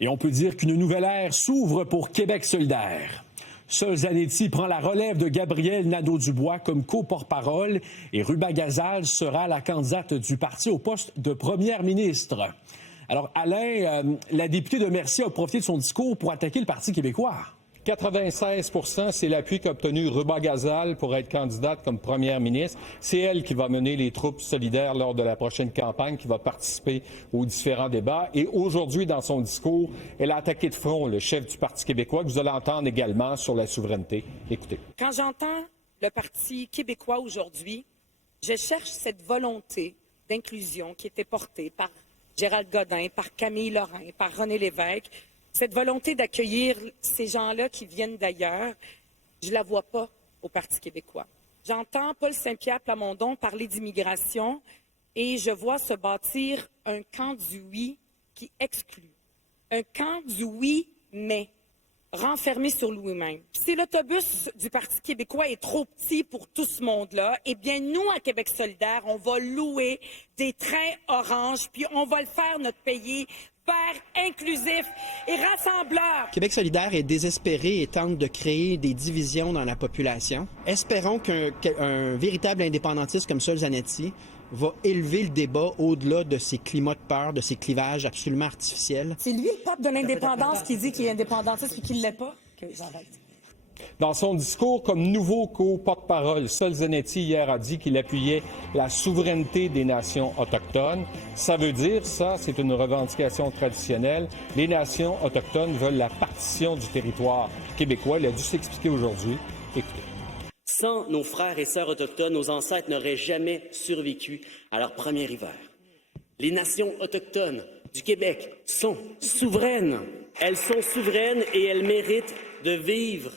Et on peut dire qu'une nouvelle ère s'ouvre pour Québec solidaire. Sol Zanetti prend la relève de Gabriel Nadeau-Dubois comme co-porte-parole et Ruba Gazal sera la candidate du parti au poste de première ministre. Alors, Alain, la députée de Mercier a profité de son discours pour attaquer le Parti québécois. 96 %, c'est l'appui qu'a obtenu Ruba Gazal pour être candidate comme première ministre. C'est elle qui va mener les troupes solidaires lors de la prochaine campagne, qui va participer aux différents débats. Et aujourd'hui, dans son discours, elle a attaqué de front le chef du Parti québécois, que vous allez entendre également sur la souveraineté. Écoutez. Quand j'entends le Parti québécois aujourd'hui, je cherche cette volonté d'inclusion qui était portée par Gérald Godin, par Camille Lorrain, par René Lévesque. Cette volonté d'accueillir ces gens-là qui viennent d'ailleurs, je ne la vois pas au Parti québécois. J'entends Paul Saint-Pierre Plamondon parler d'immigration et je vois se bâtir un camp du oui qui exclut. Un camp du oui, mais renfermé sur lui-même. Si l'autobus du Parti québécois est trop petit pour tout ce monde-là, eh bien, nous, à Québec solidaire, on va louer des trains orange, puis on va le faire notre pays vert, inclusif et rassembleur. Québec solidaire est désespéré et tente de créer des divisions dans la population. Espérons qu'un véritable indépendantiste comme Sol Zanetti va élever le débat au-delà de ces climats de peur, de ces clivages absolument artificiels. C'est lui le pape de l'indépendance qui dit qu'il est indépendantiste et qu'il ne l'est pas? Dans son discours comme nouveau co-porte-parole, Sol Zanetti hier a dit qu'il appuyait la souveraineté des nations autochtones. Ça veut dire, c'est une revendication traditionnelle. Les nations autochtones veulent la partition du territoire québécois. Il a dû s'expliquer aujourd'hui. Écoutez. Sans nos frères et sœurs autochtones, nos ancêtres n'auraient jamais survécu à leur premier hiver. Les nations autochtones du Québec sont souveraines. Elles sont souveraines et elles méritent de vivre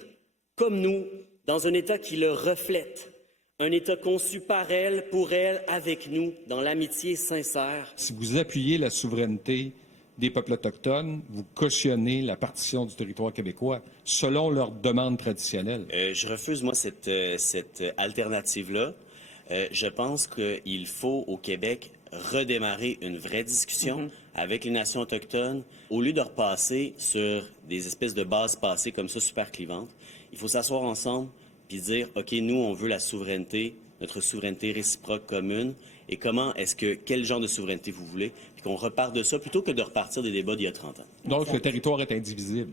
comme nous, dans un État qui le reflète, un État conçu par elles, pour elles, avec nous, dans l'amitié sincère. Si vous appuyez la souveraineté des peuples autochtones, vous cautionnez la partition du territoire québécois selon leurs demandes traditionnelles. Je refuse, moi, cette alternative-là. Je pense qu'il faut, au Québec, redémarrer une vraie discussion avec les nations autochtones. Au lieu de repasser sur des espèces de bases passées comme ça, super clivantes, il faut s'asseoir ensemble puis dire, OK, nous, on veut la souveraineté, notre souveraineté réciproque commune, et quel genre de souveraineté vous voulez, puis qu'on reparte de ça plutôt que de repartir des débats d'il y a 30 ans. Donc, le territoire est indivisible.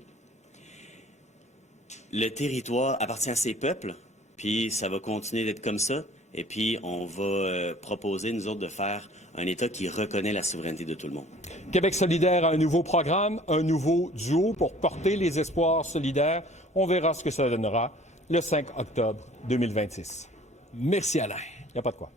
Le territoire appartient à ces peuples, puis ça va continuer d'être comme ça, et puis on va proposer, nous autres, de faire un État qui reconnaît la souveraineté de tout le monde. Québec solidaire a un nouveau programme, un nouveau duo pour porter les espoirs solidaires. On verra ce que ça donnera le 5 octobre 2026. Merci, Alain. Il n'y a pas de quoi.